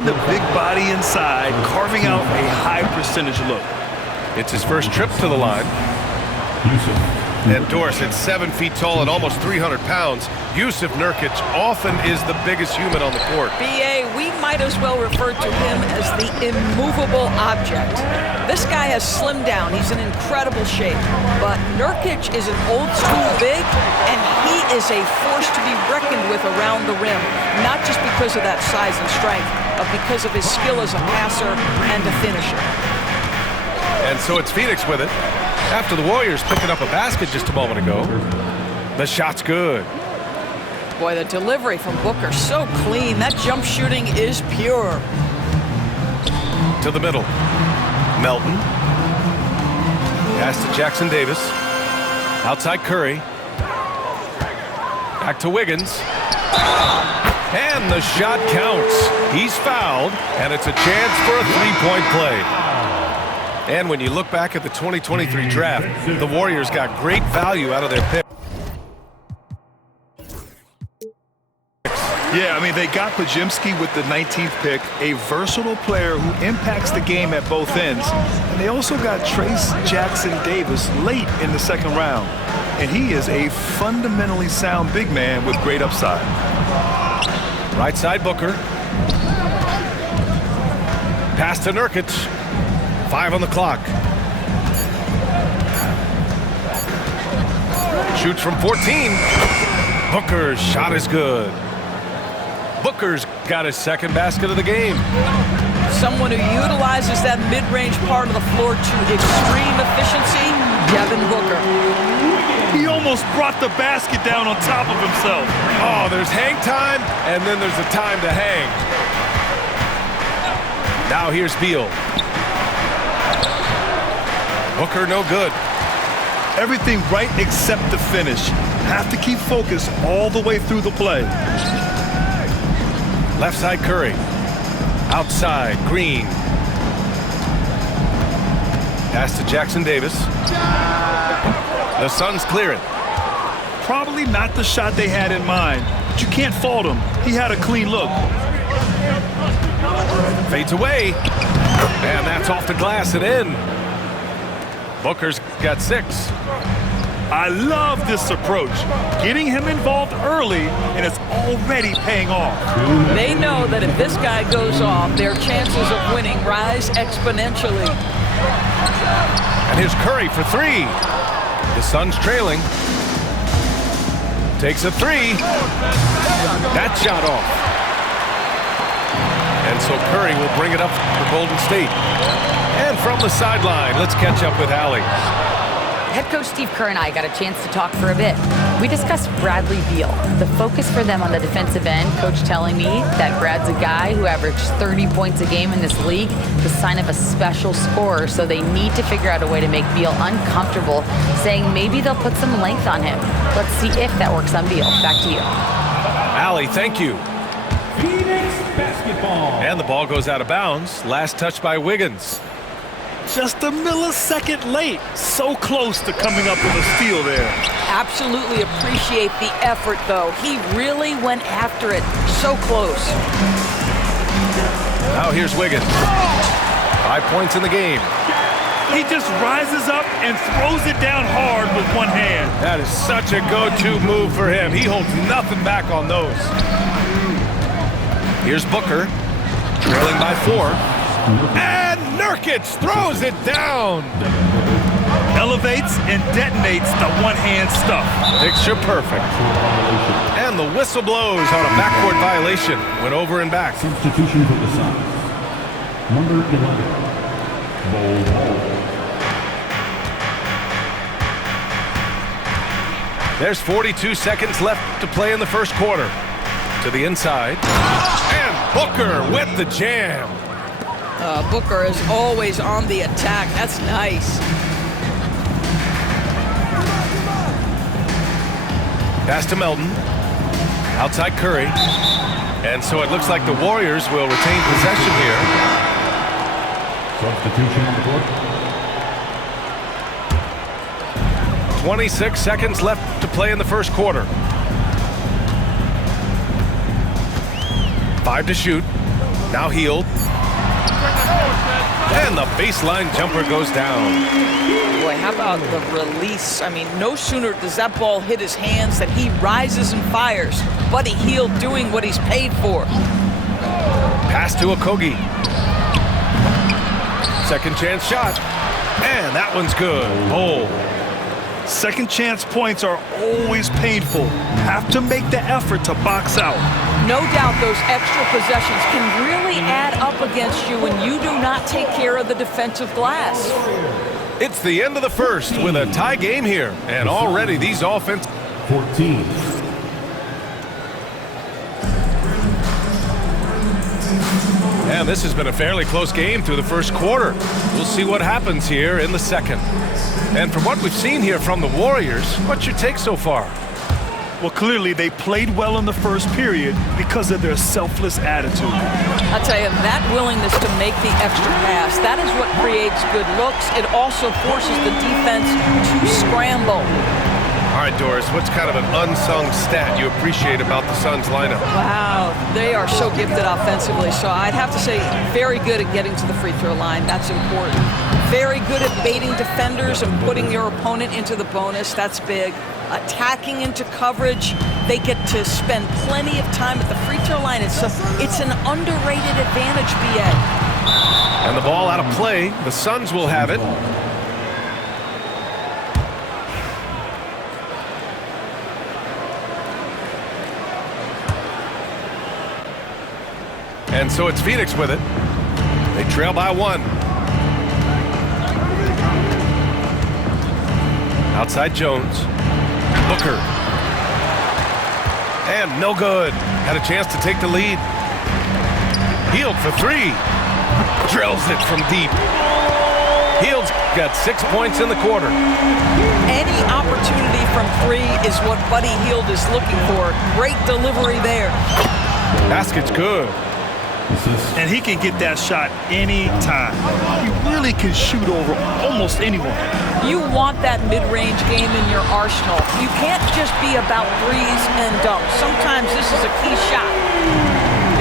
The big body inside, carving out a high percentage look. It's his first trip to the line. And Dorsett, 7 feet tall and almost 300 pounds. Jusuf Nurkic often is the biggest human on the court. B.A., we might as well refer to him as the immovable object. This guy has slimmed down. He's in incredible shape. But Nurkic is an old-school big, and he is a force to be reckoned with around the rim, not just because of that size and strength, but because of his skill as a passer and a finisher. And so it's Phoenix with it. After the Warriors picking up a basket just a moment ago. The shot's good. Boy, the delivery from Booker, so clean. That jump shooting is pure. To the middle. Melton. Pass to Jackson Davis. Outside Curry. Back to Wiggins. And the shot counts. He's fouled, and it's a chance for a three-point play. And when you look back at the 2023 draft, the Warriors got great value out of their pick. Yeah, I mean, they got Podziemski with the 19th pick, a versatile player who impacts the game at both ends. And they also got Trace Jackson Davis late in the second round. And he is a fundamentally sound big man with great upside. Right side Booker. Pass to Nurkic. 5 on the clock. Shoots from 14. Booker's shot is good. Booker's got his second basket of the game. Someone who utilizes that mid-range part of the floor to extreme efficiency, Devin Booker. He almost brought the basket down on top of himself. Oh, there's hang time, and then there's a time to hang. Now here's Beal. Booker no good. Everything right except the finish. Have to keep focus all the way through the play. Left side Curry. Outside Green. Pass to Jackson Davis. The Suns clear it. Probably not the shot they had in mind, but you can't fault him. He had a clean look. Fades away. And that's off the glass and in. Booker's got 6. I love this approach. Getting him involved early, and it's already paying off. They know that if this guy goes off, their chances of winning rise exponentially. And here's Curry for 3. The Suns trailing. Takes a 3. That shot off. And so Curry will bring it up for Golden State. And from the sideline, let's catch up with Allie. Head coach Steve Kerr and I got a chance to talk for a bit. We discussed Bradley Beal. The focus for them on the defensive end, coach telling me that Brad's a guy who averaged 30 points a game in this league, the sign of a special scorer, so they need to figure out a way to make Beal uncomfortable, saying maybe they'll put some length on him. Let's see if that works on Beal. Back to you. Allie, thank you. Phoenix basketball. And the ball goes out of bounds. Last touch by Wiggins. Just a millisecond late. So close to coming up with a steal there. Absolutely appreciate the effort, though. He really went after it. So close. Now here's Wiggins. 5 points in the game. He just rises up and throws it down hard with one hand. That is such a go-to move for him. He holds nothing back on those. Here's Booker, trailing by 4. And Nurkic throws it down. Elevates and detonates the one-hand stuff. Picture perfect. And the whistle blows on a backcourt violation. Went over and back. Substitution for the Suns. Number 11. Bol. There's 42 seconds left to play in the first quarter. To the inside. And Booker with the jam. Booker is always on the attack. That's nice. Pass to Melton. Outside Curry. And so it looks like the Warriors will retain possession here. Substitution on the court. 26 seconds left to play in the first quarter. 5 to shoot. Now Hield. And the baseline jumper goes down. Boy, how about the release? I mean, no sooner does that ball hit his hands than he rises and fires. Buddy Hield doing what he's paid for. Pass to Okogie. Second chance shot. And that one's good. Bol. Second chance points are always painful. Have to make the effort to box out. No doubt those extra possessions can really add up against you when you do not take care of the defensive glass. It's the end of the first with a tie game here. And already these offense... 14. And this has been a fairly close game through the first quarter. We'll see what happens here in the second. And from what we've seen here from the Warriors, what's your take so far? Well, clearly they played well in the first period because of their selfless attitude. I'll tell you, that willingness to make the extra pass, that is what creates good looks. It also forces the defense to scramble. All right, Doris, what's kind of an unsung stat you appreciate about the Suns lineup? Wow, they are so gifted offensively. So I'd have to say very good at getting to the free throw line. That's important. Very good at baiting defenders and putting your opponent into the bonus. That's big. Attacking into coverage. They get to spend plenty of time at the free throw line. It's an underrated advantage, BA. And the ball out of play. The Suns will have it. And so it's Phoenix with it. They trail by 1. Outside Jones. Booker. And no good. Had a chance to take the lead. Hield for 3. Drills it from deep. Hield's got 6 points in the quarter. Any opportunity from 3 is what Buddy Hield is looking for. Great delivery there. Basket's good. And he can get that shot anytime. He really can shoot over almost anyone. You want that mid-range game in your arsenal. You can't just be about threes and dunks. Sometimes this is a key shot.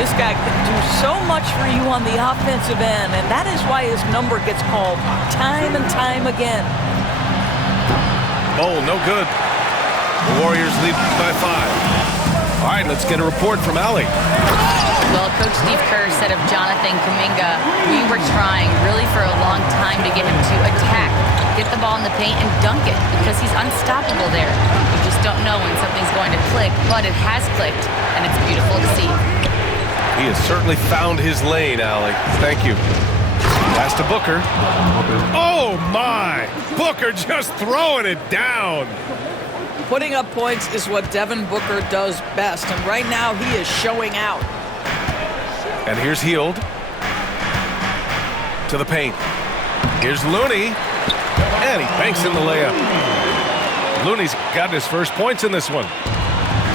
This guy can do so much for you on the offensive end, and that is why his number gets called time and time again. Bol, no good. The Warriors lead by 5. All right, let's get a report from Allie. Well, Coach Steve Kerr said of Jonathan Kuminga, we were trying really for a long time to get him to attack, get the ball in the paint and dunk it because he's unstoppable there. We just don't know when something's going to click, but it has clicked, and it's beautiful to see. He has certainly found his lane, Allie. Thank you. Pass to Booker. Oh, my! Booker just throwing it down. Putting up points is what Devin Booker does best, and right now he is showing out. And here's Hield. To the paint. Here's Looney. And he banks in the layup. Looney's got his first points in this one.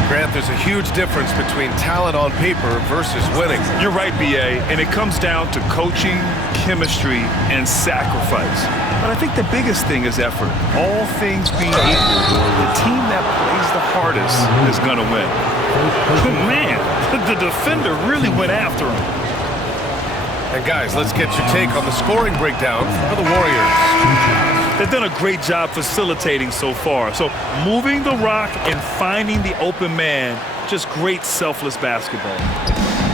Grant, there's a huge difference between talent on paper versus winning. You're right, BA, and it comes down to coaching, chemistry, and sacrifice. But I think the biggest thing is effort. All things being equal, the team that plays the hardest is going to win. But man, the defender really went after him. And guys, let's get your take on the scoring breakdown for the Warriors. They've done a great job facilitating so far. So moving the rock and finding the open man, just great selfless basketball.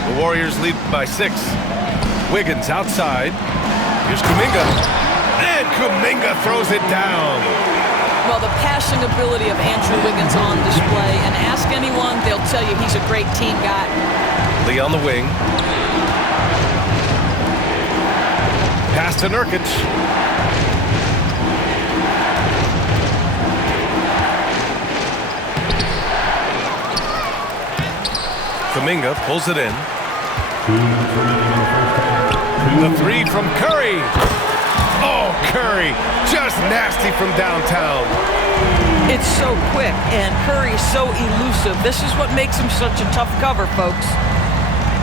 The Warriors lead by 6. Wiggins outside. Here's Kuminga. And Kuminga throws it down. Well, the passing ability of Andrew Wiggins on display, and ask anyone, they'll tell you he's a great team guy. Lee on the wing. Pass to Nurkic. Kuminga pulls it in. The 3 from Curry. Oh, Curry, just nasty from downtown. It's so quick, and Curry's so elusive. This is what makes him such a tough cover, folks.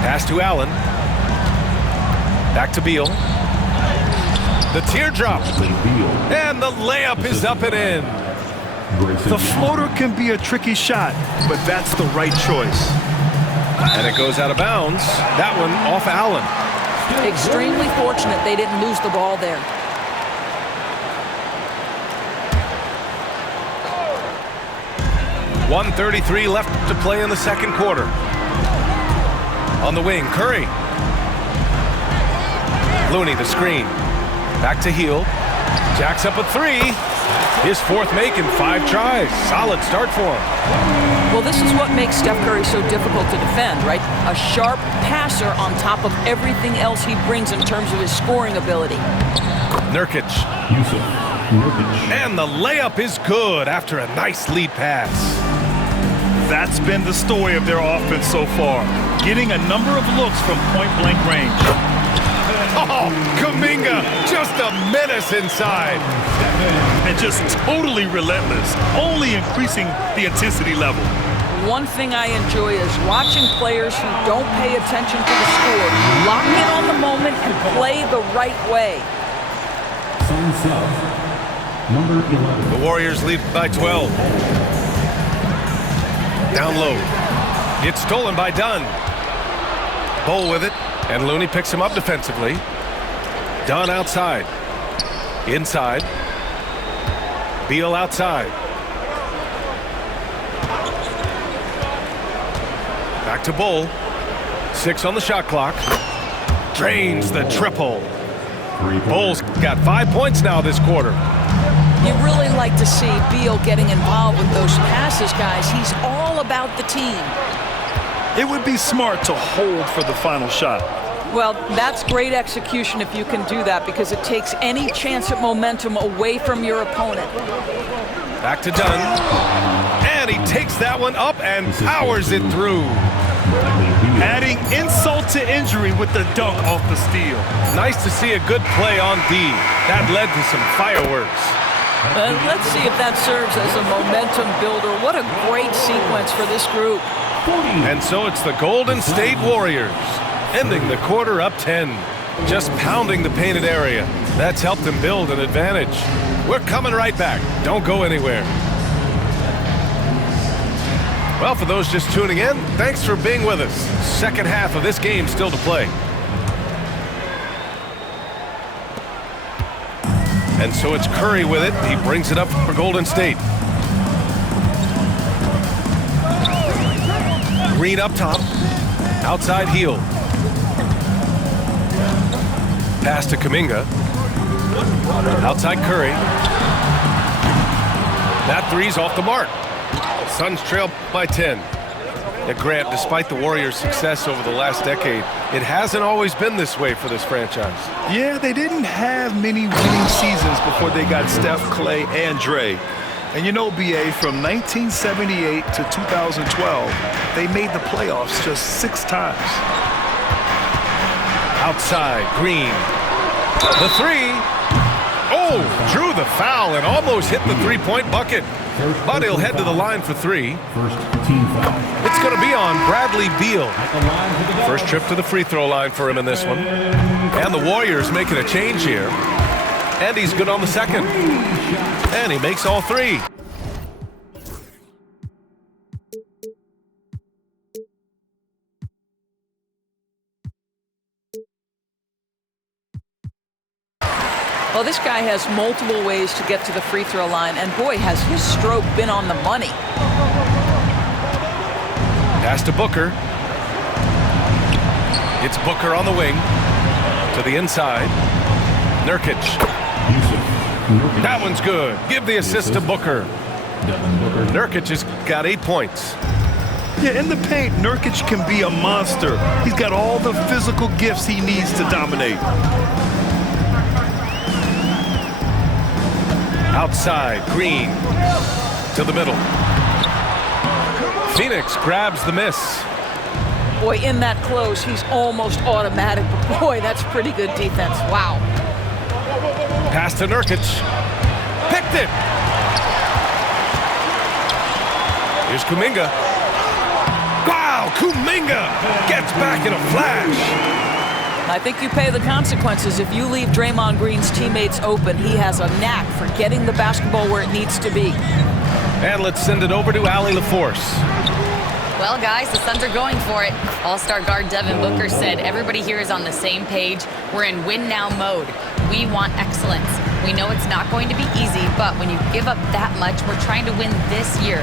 Pass to Allen. Back to Beal. The teardrop. And the layup is up and in. The floater can be a tricky shot, but that's the right choice. And it goes out of bounds. That one off Allen. Extremely fortunate they didn't lose the ball there. .133 left to play in the second quarter. On the wing, Curry. Looney, the screen. Back to Hield. Jacks up a three. His fourth make in 5 tries. Solid start for him. Well, this is what makes Steph Curry so difficult to defend, right? A sharp passer on top of everything else he brings in terms of his scoring ability. Nurkic. Yusuf Nurkic. And the layup is good after a nice lead pass. That's been the story of their offense so far, getting a number of looks from point-blank range. Oh, Kuminga, just a menace inside. And just totally relentless, only increasing the intensity level. One thing I enjoy is watching players who don't pay attention to the score lock in on the moment and play the right way. Sun South, number 11. The Warriors lead by 12. Down low. It's stolen by Dunn. Bol with it, and Looney picks him up defensively. Dunn outside. Inside. Beal outside. Back to Bol. 6 on the shot clock. Drains the triple. Bol's got 5 points now this quarter. You really like to see Beal getting involved with those passes, guys. He's all about the team. It would be smart to hold for the final shot. Well, that's great execution if you can do that, because it takes any chance at momentum away from your opponent. Back to Dunn. And he takes that one up and powers it through. Adding insult to injury with the dunk off the steal. Nice to see a good play on D. That led to some fireworks. Let's see if that serves as a momentum builder. What a great sequence for this group. And so it's the Golden State Warriors, ending the quarter up 10. Just pounding the painted area. That's helped them build an advantage. We're coming right back. Don't go anywhere. Well, for those just tuning in, thanks for being with us. Second half of this game still to play. And so it's Curry with it. He brings it up for Golden State. Green up top. Outside Hield. Pass to Kuminga. Outside Curry. That three's off the mark. Suns trail by 10. Now, Grant, despite the Warriors' success over the last decade, it hasn't always been this way for this franchise. Yeah, they didn't have many winning seasons before they got Steph, Clay, and Dre. And you know, BA, from 1978 to 2012, they made the playoffs just 6 times. Outside, Green. The three. Oh, drew the foul and almost hit the three-point bucket. But he'll head to the line for 3. First team foul. It's going to be on Bradley Beal. First trip to the free throw line for him in this one. And the Warriors making a change here. And he's good on the second. And he makes all 3. Well, this guy has multiple ways to get to the free throw line, and boy, has his stroke been on the money. Pass to Booker. It's Booker on the wing. To the inside. Nurkic. Nurkic. That one's good. Give the assist to Booker. Devin Booker. Nurkic has got 8 points. Yeah, in the paint, Nurkic can be a monster. He's got all the physical gifts he needs to dominate. Outside, Green. To the middle. Phoenix grabs the miss. Boy, in that close, he's almost automatic, but boy, that's pretty good defense. Wow. Pass to Nurkic. Picked it. Here's Kuminga. Wow, Kuminga gets back in a flash. I think you pay the consequences. If you leave Draymond Green's teammates open, he has a knack for getting the basketball where it needs to be. And let's send it over to Allie LaForce. Well, guys, the Suns are going for it. All-star guard Devin Booker said everybody here is on the same page. We're in win-now mode. We want excellence. We know it's not going to be easy, but when you give up that much, we're trying to win this year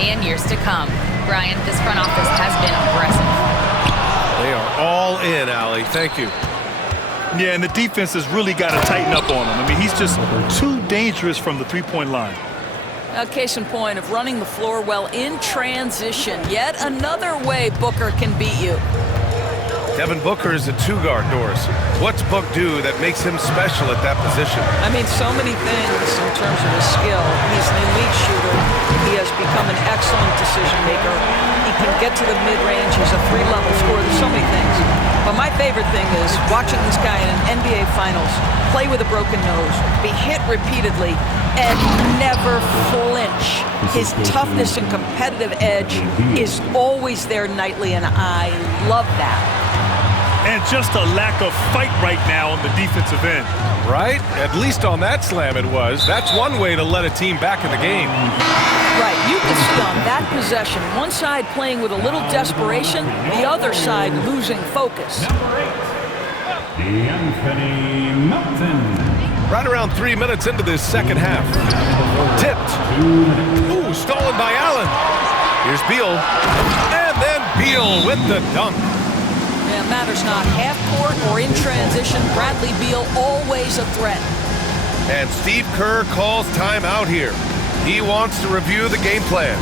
and years to come. Brian, this front office has been aggressive. They are all in, Allie. Thank you. Yeah, and the defense has really got to tighten up on him. I mean, he's just too dangerous from the three-point line. A case in point of running the floor well in transition. Yet another way Booker can beat you. Devin Booker is a two-guard, Doris. What's Book do that makes him special at that position? I mean, so many things in terms of his skill. He's an elite shooter. He has become an excellent decision maker. He can get to the mid-range. He's a three-level scorer. There's so many things. But my favorite thing is watching this guy in an NBA Finals play with a broken nose, be hit repeatedly, and never flinch. His toughness and competitive edge is always there nightly, and I love that. And just a lack of fight right now on the defensive end. Right? At least on that slam it was. That's one way to let a team back in the game. Right, you can see on that possession, one side playing with a little desperation, the other side losing focus. Anthony Melton. Right around 3 minutes into this second half. Tipped. Ooh, stolen by Allen. Here's Beal. And then Beal with the dunk. Yeah, it matters not half court or in transition, Bradley Beal always a threat. And Steve Kerr calls timeout here. He wants to review the game plan.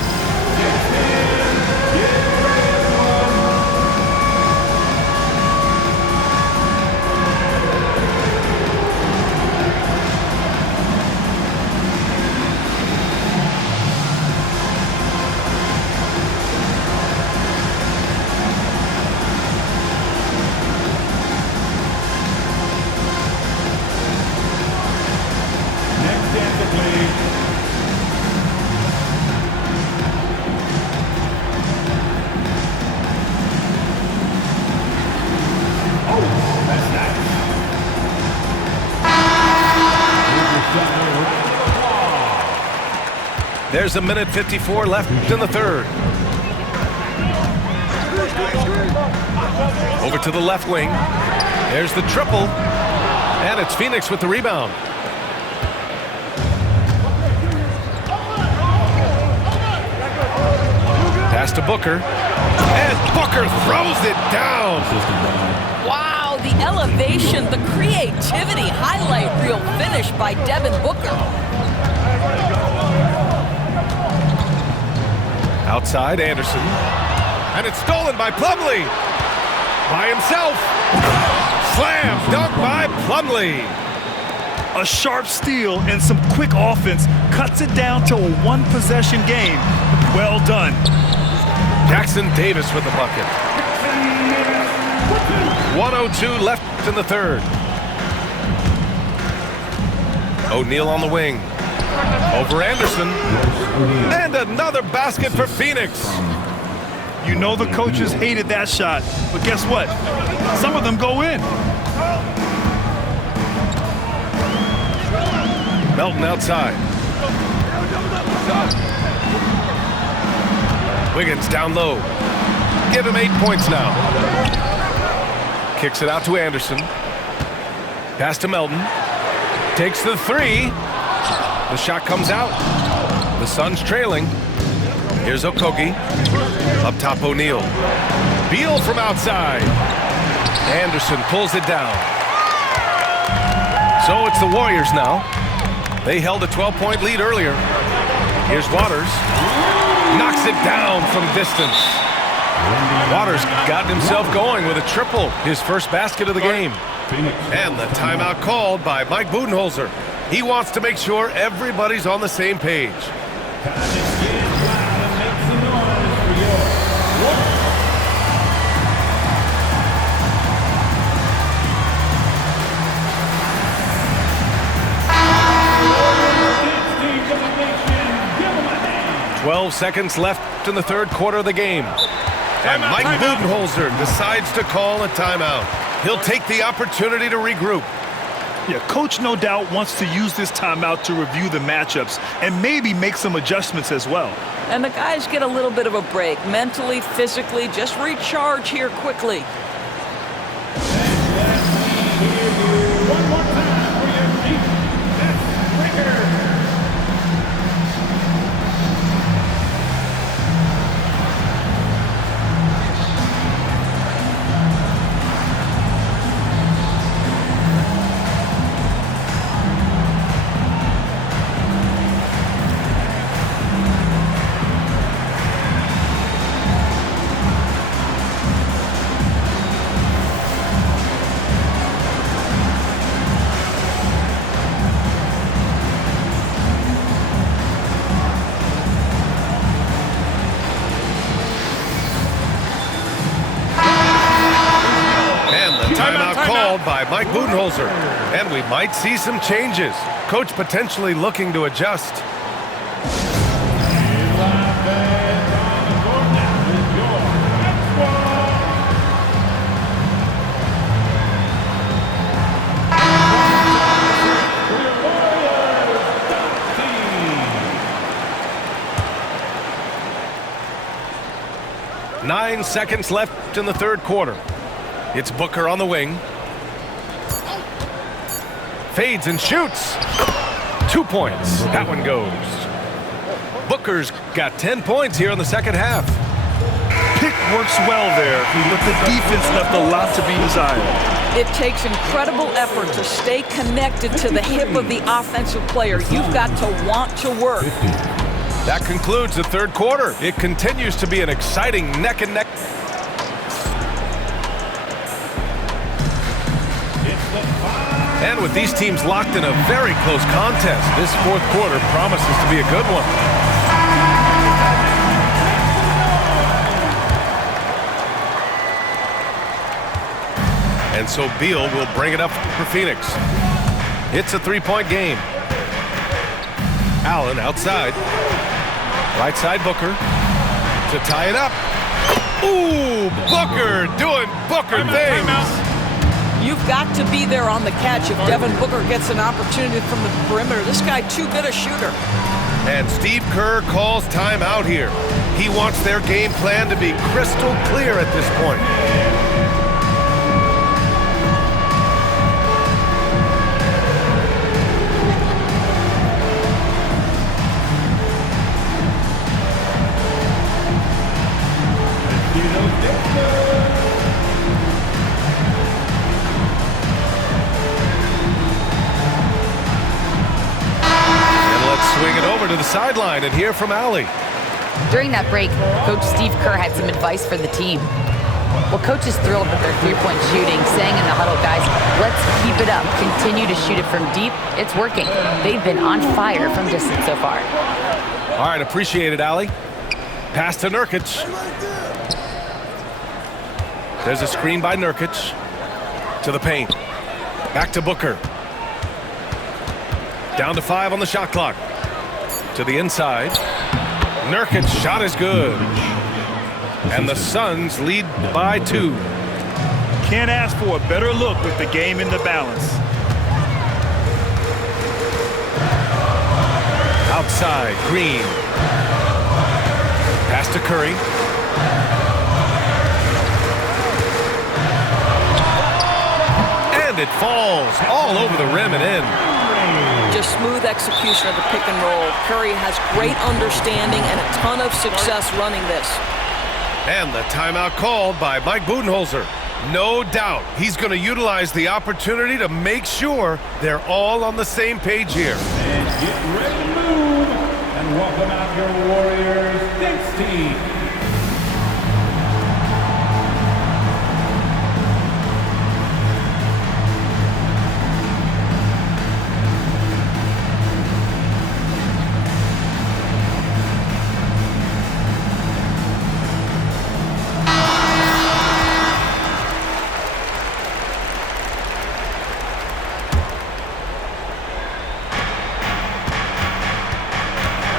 There's a minute 54 left in the third. Over to the left wing. There's the triple. And it's Phoenix with the rebound. Pass to Booker. And Booker throws it down. Wow, the elevation, the creativity, highlight reel finish by Devin Booker. Outside, Anderson. And it's stolen by Plumlee. By himself. Slam dunk by Plumlee. A sharp steal and some quick offense cuts it down to a one-possession game. Well done. Jackson Davis with the bucket. 1:02 left in the third. O'Neal on the wing. Over Anderson. And another basket for Phoenix. You know the coaches hated that shot, but guess what? Some of them go in. Melton outside. Wiggins down low. Give him 8 points now. Kicks it out to Anderson. Pass to Melton. Takes the three. The shot comes out. The Suns trailing. Here's Okogie. Up top, O'Neal. Beal from outside. Anderson pulls it down. So it's the Warriors now. They held a 12-point lead earlier. Here's Waters. Knocks it down from distance. Waters gotten himself going with a triple. His first basket of the game. And the timeout called by Mike Budenholzer. He wants to make sure everybody's on the same page. 12 seconds left in the third quarter of the game. And Mike Budenholzer decides to call a timeout. He'll take the opportunity to regroup. Yeah, coach no doubt wants to use this timeout to review the matchups and maybe make some adjustments as well. And the guys get a little bit of a break, mentally, physically, just recharge here quickly. One more time for your defense breaker. By Mike Budenholzer, and we might see some changes. Coach potentially looking to adjust. Nine seconds left in the third quarter. It's Booker on the wing. Fades and shoots. 2 points. That one goes. Booker's got 10 points here in the second half. Pick works well there, but the defense left a lot to be desired. It takes incredible effort to stay connected to the hip of the offensive player. You've got to want to work. That concludes the third quarter. It continues to be an exciting neck-and-neck. And with these teams locked in a very close contest, this fourth quarter promises to be a good one. And so Beal will bring it up for Phoenix. It's a three-point game. Allen outside. Right side Booker to tie it up. Ooh, Booker doing Booker things. You've got to be there on the catch if Devin Booker gets an opportunity from the perimeter. This guy too good a shooter. And Steve Kerr calls timeout here. He wants their game plan to be crystal clear at this point. Swing it over to the sideline and hear from Allie. During that break, Coach Steve Kerr had some advice for the team. Well, Coach is thrilled with their three-point shooting, saying in the huddle, guys, let's keep it up. Continue to shoot it from deep. It's working. They've been on fire from distance so far. All right, appreciate it, Allie. Pass to Nurkic. There's a screen by Nurkic. To the paint. Back to Booker. Down to 5 on the shot clock. To the inside. Nurkic shot is good. And the Suns lead by 2. Can't ask for a better look with the game in the balance. Outside, Green. Pass to Curry. And it falls all over the rim and in. Just smooth execution of the pick and roll. Curry has great understanding and a ton of success running this. And the timeout called by Mike Budenholzer. No doubt he's going to utilize the opportunity to make sure they're all on the same page here. And get ready to move. And welcome out your Warriors Knicks team.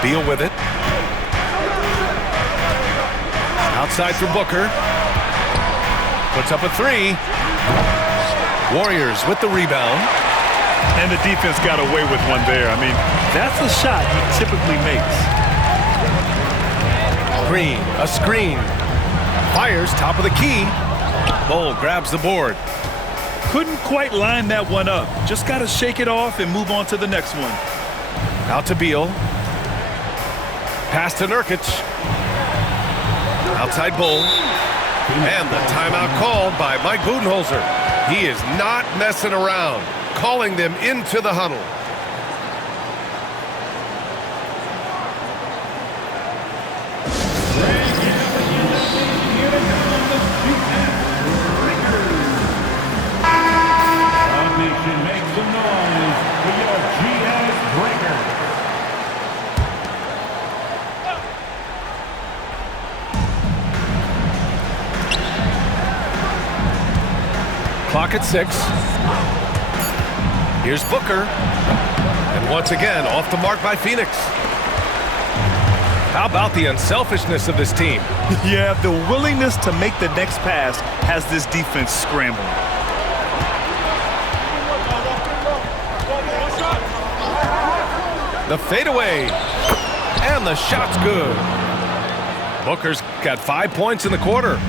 Beal with it. Outside for Booker. Puts up a 3. Warriors with the rebound. And the defense got away with one there. I mean, that's a shot he typically makes. Green, a screen. Fires top of the key. Bol grabs the board. Couldn't quite line that one up. Just got to shake it off and move on to the next one. Out to Beal. Pass to Nurkic. Outside Bol. And the timeout called by Mike Budenholzer. He is not messing around, calling them into the huddle. Nation makes some noise for your GS Breaker. Clock at 6. Here's Booker. And once again, off the mark by Phoenix. How about the unselfishness of this team? Yeah, the willingness to make the next pass has this defense scrambling. The fadeaway. And the shot's good. Booker's got 5 points in the quarter.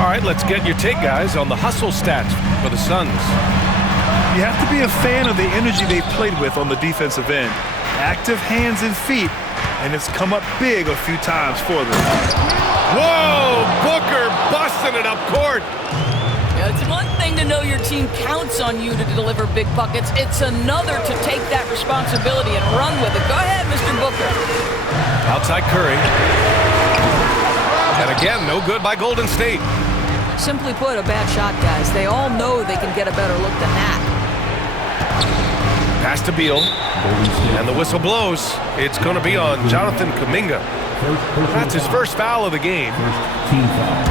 All right, let's get your take, guys, on the hustle stats for the Suns. You have to be a fan of the energy they've played with on the defensive end. Active hands and feet, and it's come up big a few times for them. Whoa! Booker busting it up court. Yeah, it's one thing to know your team counts on you to deliver big buckets. It's another to take that responsibility and run with it. Go ahead, Mr. Booker. Outside Curry. And again, no good by Golden State. Simply put, a bad shot, guys. They all know they can get a better look than that. Pass to Beal. And the whistle blows. It's going to be on Jonathan Kuminga. That's his first foul of the game. Team foul.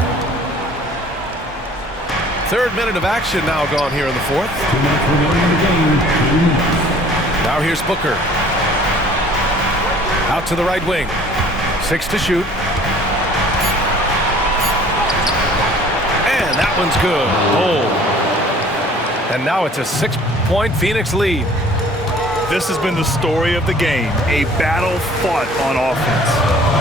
Third minute of action now gone here in the fourth. 2 minutes remaining in the game. 2 minutes. Now here's Booker. Out to the right wing. 6 to shoot. And that one's good. Oh. And now it's a 6-point Phoenix lead. This has been the story of the game, a battle fought on offense.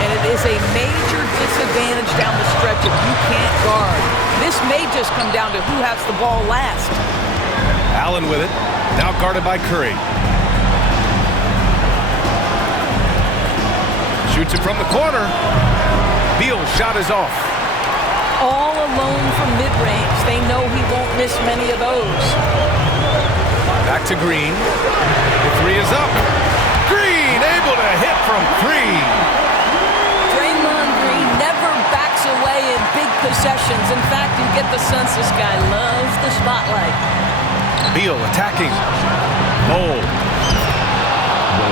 And it is a major disadvantage down the stretch if you can't guard. This may just come down to who has the ball last. Allen with it. Now guarded by Curry. Shoots it from the corner. Beal's shot is off. All alone from mid-range. They know he won't miss many of those. Back to Green. The three is up. Green able to hit from 3. Draymond Green never backs away in big possessions. In fact, you get the sense this guy loves the spotlight. Beal attacking. Bol.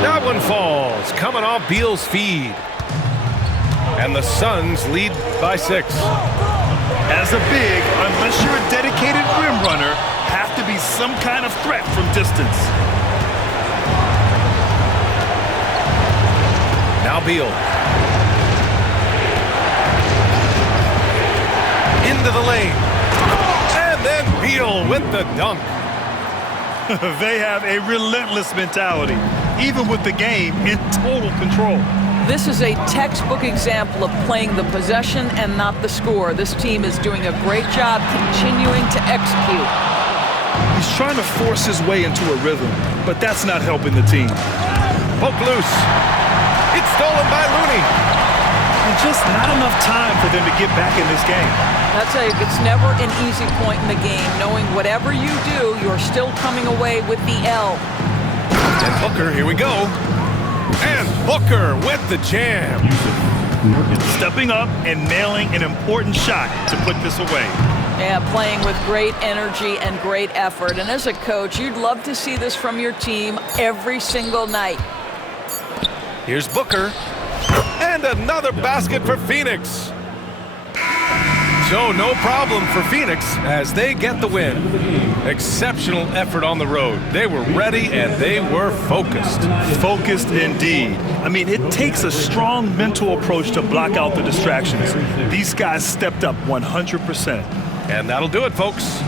That one falls. Coming off Beal's feed. And the Suns lead by 6. As a big, unless you're a dedicated rim runner, have to be some kind of threat from distance. Now Beal. Into the lane. And then Beal with the dunk. They have a relentless mentality, even with the game in total control. This is a textbook example of playing the possession and not the score. This team is doing a great job continuing to execute. He's trying to force his way into a rhythm, but that's not helping the team. Poke loose. It's stolen by Looney. And just not enough time for them to get back in this game. I'll tell you, it's never an easy point in the game, knowing whatever you do, you're still coming away with the L. And Booker, here we go. And Booker with the jam. Stepping up and nailing an important shot to put this away. Yeah, playing with great energy and great effort. And as a coach, you'd love to see this from your team every single night. Here's Booker. And another basket for Phoenix. So no problem for Phoenix as they get the win. Exceptional effort on the road. They were ready and they were focused. Focused indeed. I mean, it takes a strong mental approach to block out the distractions. These guys stepped up 100%. And that'll do it, folks.